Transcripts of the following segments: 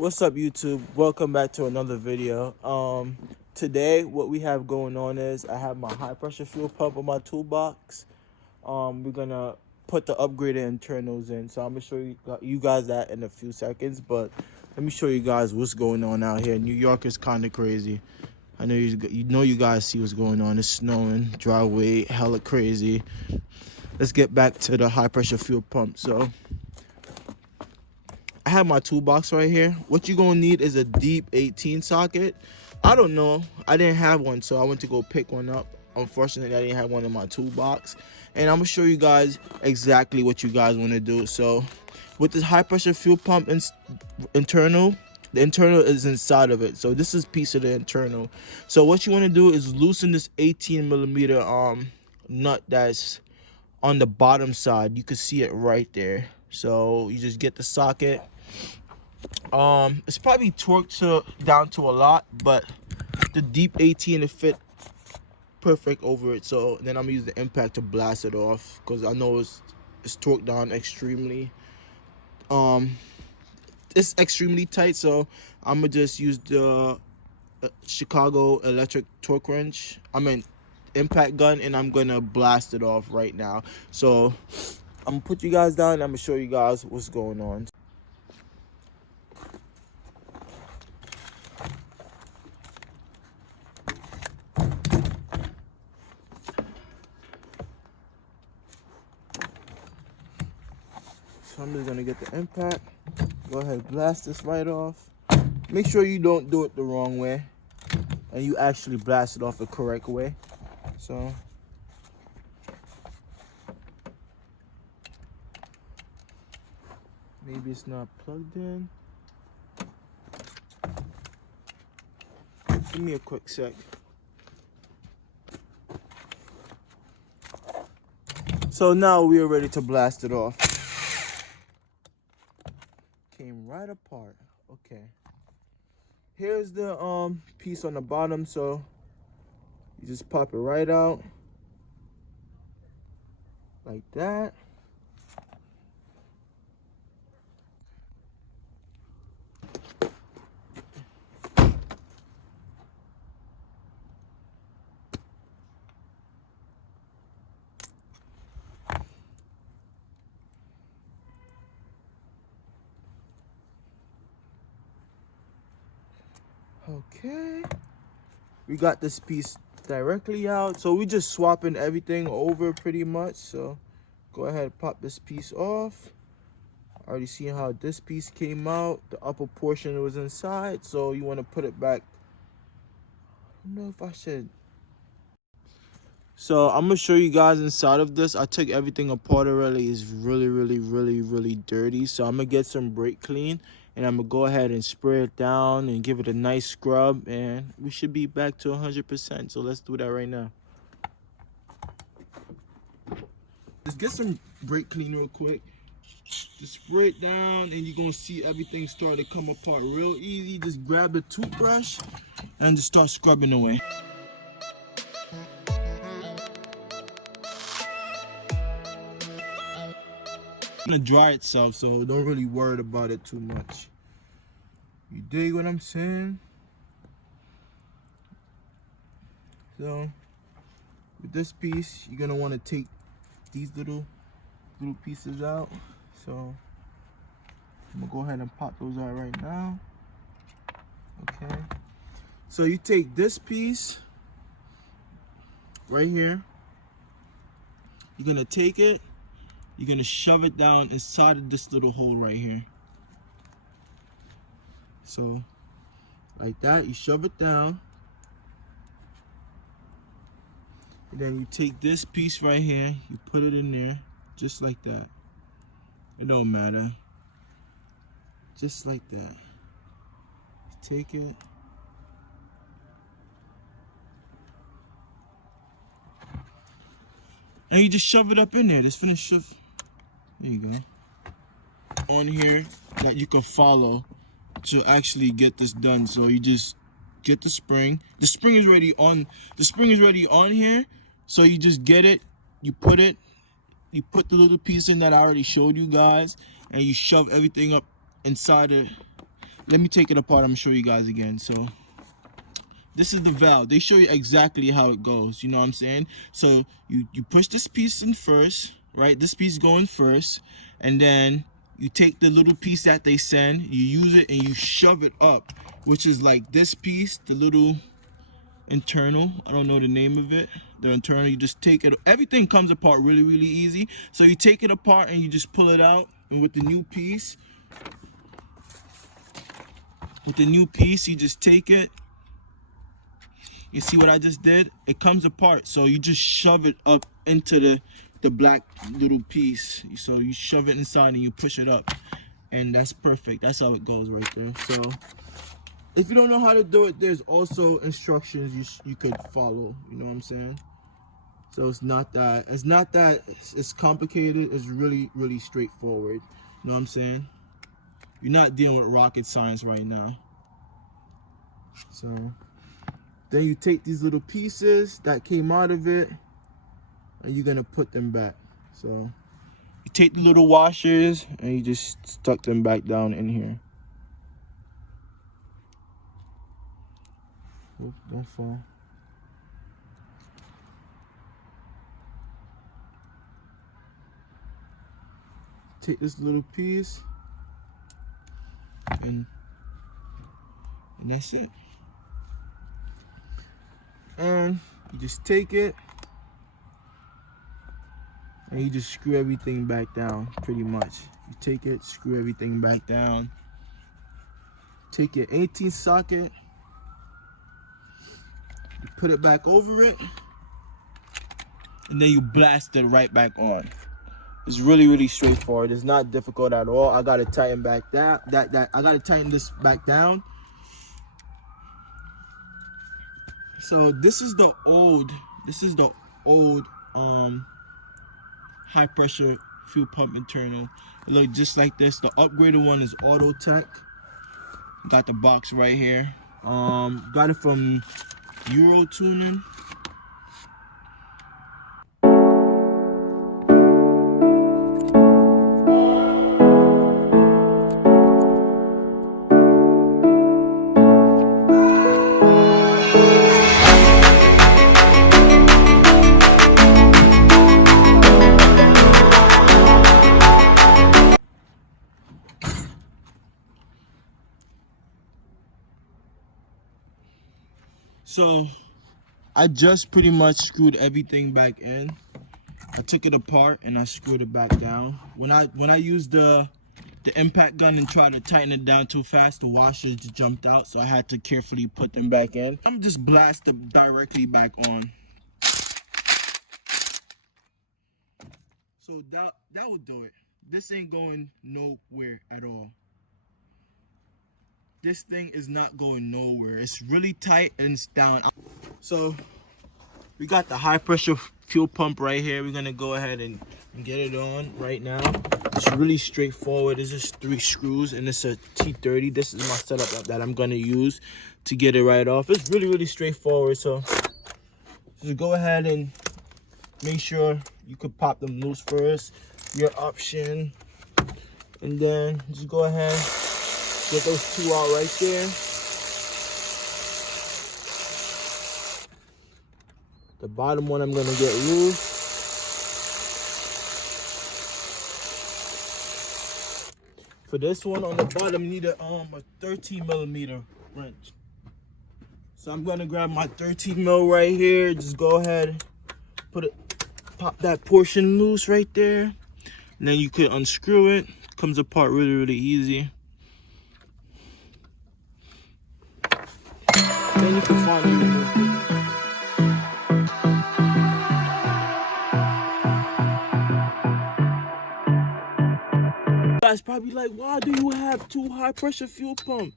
What's up, YouTube? Welcome back to another video. Today what we have going on is I have my high pressure fuel pump in my toolbox. We're gonna put the upgraded internals in, so I'm gonna show you guys that in a few seconds. But let me show you guys what's going on out here. New York is kind of crazy. I know you guys see what's going on. It's snowing, driveway, hella crazy. Let's get back to the high pressure fuel pump. So I have my toolbox right here. What you're gonna need is a deep 18 socket. I don't know, I didn't have one, so I went to go pick one up. Unfortunately, I didn't have one in my toolbox, and I'm gonna show you guys exactly what you guys want to do. So with this high pressure fuel pump internal, the internal is inside of it, so this is a piece of the internal. So what you want to do is loosen this 18 millimeter nut that's on the bottom side. You can see it right there. So you just get the socket. It's probably torqued down to a lot, but the deep 18 to fit perfect over it. So then I'm gonna use the impact to blast it off, because I know it's torqued down extremely. It's extremely tight, so I'm gonna just use the Chicago electric torque wrench, impact gun, and I'm gonna blast it off right now. So I'm gonna put you guys down and I'm gonna show you guys what's going on. So I'm just gonna get the impact, go ahead, blast this right off. Make sure you don't do it the wrong way and you actually blast it off the correct way. So maybe it's not plugged in. Give me a quick sec. So now we are ready to blast it off. Came right apart. Okay. Here's the piece on the bottom, so you just pop it right out like that. Okay, we got this piece directly out, so we just swapping everything over pretty much. So go ahead, pop this piece off. Already seen how this piece came out. The upper portion was inside, so you want to put it back. I don't know if I should. So I'm gonna show you guys inside of this. I took everything apart already. It's really dirty, so I'm gonna get some brake clean and I'm gonna go ahead and spray it down and give it a nice scrub, and we should be back to 100%. So let's do that right now. Just get some brake clean real quick. Just spray it down and you're gonna see everything start to come apart real easy. Just grab the toothbrush and just start scrubbing away. Gonna dry itself, so don't really worry about it too much. You dig what I'm saying? So with this piece, you're gonna want to take these little pieces out. So I'm gonna go ahead and pop those out right now. Okay, so you take this piece right here, you're gonna take it, you're gonna shove it down inside of this little hole right here. So like that, you shove it down, and then you take this piece right here, you put it in there just like that. It don't matter, just like that. Take it, and you just shove it up in there. Just finish shove. There you go. On here that you can follow to actually get this done. So you just get the spring. The spring is already on. The spring is already on here. So you just get it. You put it. You put the little piece in that I already showed you guys, and you shove everything up inside it let me take it apart. I'm gonna show you guys again. So this is the valve. They show you exactly how it goes, you know what I'm saying? So you push this piece in first, right? This piece going first, and then you take the little piece that they send, you use it and you shove it up, which is like this piece, the little internal, I don't know the name of it, the internal. You just take it, everything comes apart really easy. So you take it apart and you just pull it out, and with the new piece you just take it. You see what I just did? It comes apart, so you just shove it up into the black little piece. So you shove it inside and you push it up, and that's perfect. That's how it goes right there. So if you don't know how to do it, there's also instructions you could follow, you know what I'm saying? So it's not that it's complicated. It's really straightforward, you know what I'm saying? You're not dealing with rocket science right now. So then you take these little pieces that came out of it and you're gonna put them back. So you take the little washers and you just stuck them back down in here. Oops, don't fall. Take this little piece and that's it. And you just take it and you just screw everything back down, pretty much. You take it, screw everything back down. Take your 18 socket, you put it back over it, and then you blast it right back on. It's really straightforward. It's not difficult at all. I gotta tighten back I gotta tighten this back down. So this is the old high pressure fuel pump internal. It looks just like this. The upgraded one is Auto Tech. Got the box right here. Got it from Euro Tuning. So I just pretty much screwed everything back in. I took it apart and I screwed it back down. When I used the impact gun and tried to tighten it down too fast, the washers just jumped out, so I had to carefully put them back in. I'm just blast them directly back on. So that would do it. This ain't going nowhere at all. This thing is not going nowhere. It's really tight and it's down. So we got the high pressure fuel pump right here. We're gonna go ahead and get it on right now. It's really straightforward. It's just 3 screws and it's a T30. This is my setup that I'm gonna use to get it right off. It's really straightforward. So just go ahead and make sure you could pop them loose first, your option, and then just go ahead, get those 2 out right there. The bottom one I'm gonna get loose. For this one on the bottom, you need a 13mm wrench. So I'm gonna grab my 13mm right here. Just go ahead, pop that portion loose right there, and then you could unscrew it. Comes apart really easy. Then you can finally remove it. You guys probably like, why do you have 2 high pressure fuel pumps?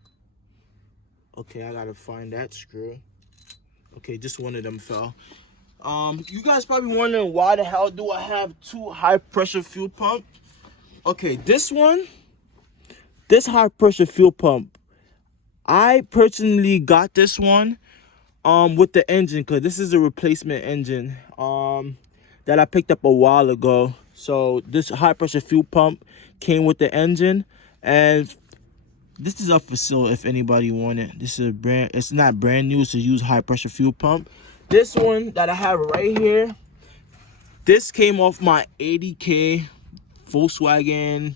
Okay, I gotta find that screw. Okay, just one of them fell. You guys probably wondering, why the hell do I have 2 high pressure fuel pumps? Okay, this high pressure fuel pump, I personally got this one with the engine, because this is a replacement engine that I picked up a while ago. So this high pressure fuel pump came with the engine, and this is up for sale if anybody want it. This is a brand, it's not brand new, it's a used high pressure fuel pump. This one that I have right here, this came off my 80K Volkswagen.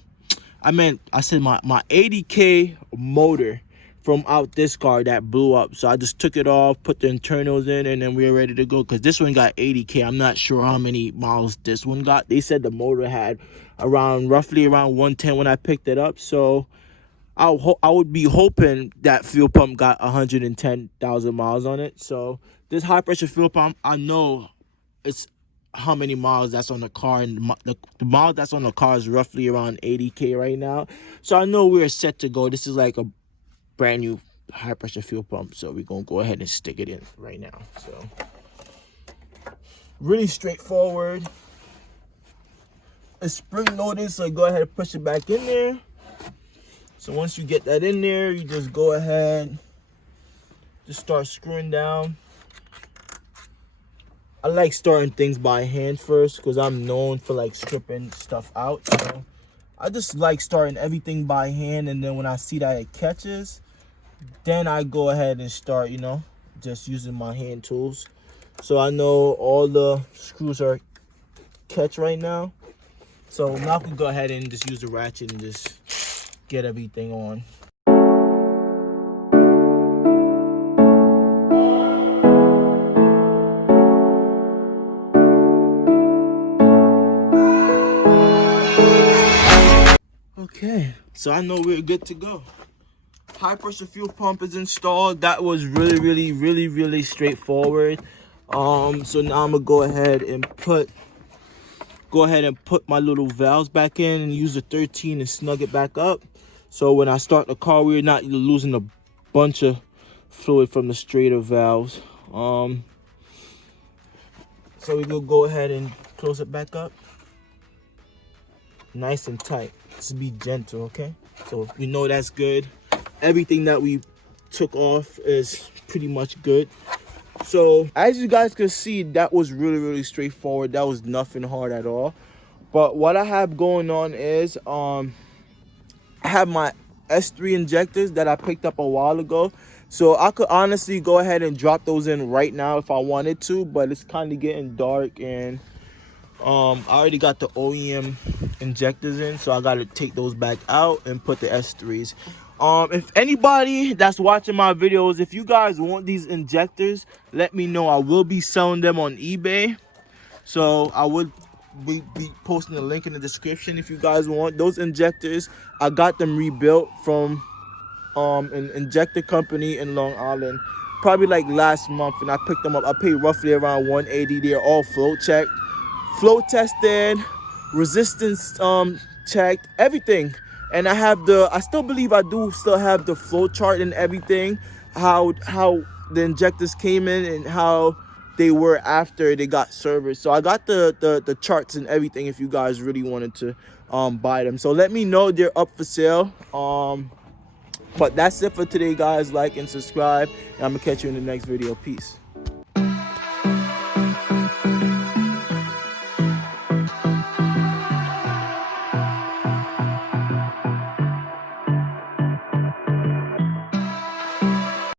I said my 80K motor from out this car that blew up. So I just took it off, put the internals in, and then we were ready to go. Because this one got 80K. I'm not sure how many miles this one got. They said the motor had roughly around 110 when I picked it up. So I would be hoping that fuel pump got 110,000 miles on it. So this high pressure fuel pump, I know it's how many miles that's on the car, and the miles that's on the car is roughly around 80K right now. So I know we're set to go. This is like a brand new high pressure fuel pump, so we're gonna go ahead and stick it in right now. So really straightforward. It's spring loaded, so go ahead and push it back in there. So once you get that in there, you just go ahead, just start screwing down. I like starting things by hand first because I'm known for like stripping stuff out. So I just like starting everything by hand, and then when I see that it catches, then I go ahead and start, you know, just using my hand tools. So I know all the screws are catch right now. So now I can go ahead and just use the ratchet and just get everything on. Okay, so I know we're good to go. High pressure fuel pump is installed. That was really straightforward. So now I'm gonna go ahead and put my little valves back in and use the 13 and snug it back up. So when I start the car, we're not losing a bunch of fluid from the straighter valves. So we will go ahead and close it back up. Nice and tight. Just be gentle, okay? So we know that's good. Everything that we took off is pretty much good. So as you guys can see, that was really straightforward. That was nothing hard at all. But what I have going on is I have my S3 injectors that I picked up a while ago. So I could honestly go ahead and drop those in right now if I wanted to, but it's kind of getting dark, and I already got the OEM injectors in, so I got to take those back out and put the S3s. If anybody that's watching my videos, if you guys want these injectors, let me know. I will be selling them on eBay, so I would be posting a link in the description if you guys want those injectors. I got them rebuilt from an injector company in Long Island probably like last month, and I picked them up. I paid roughly around 180. They're all flow checked, flow tested, resistance checked, everything. And I still believe I do still have the flow chart and everything, how the injectors came in and how they were after they got serviced. So I got the charts and everything if you guys really wanted to buy them. So let me know. They're up for sale. But that's it for today, guys. Like and subscribe, and I'm gonna catch you in the next video. Peace.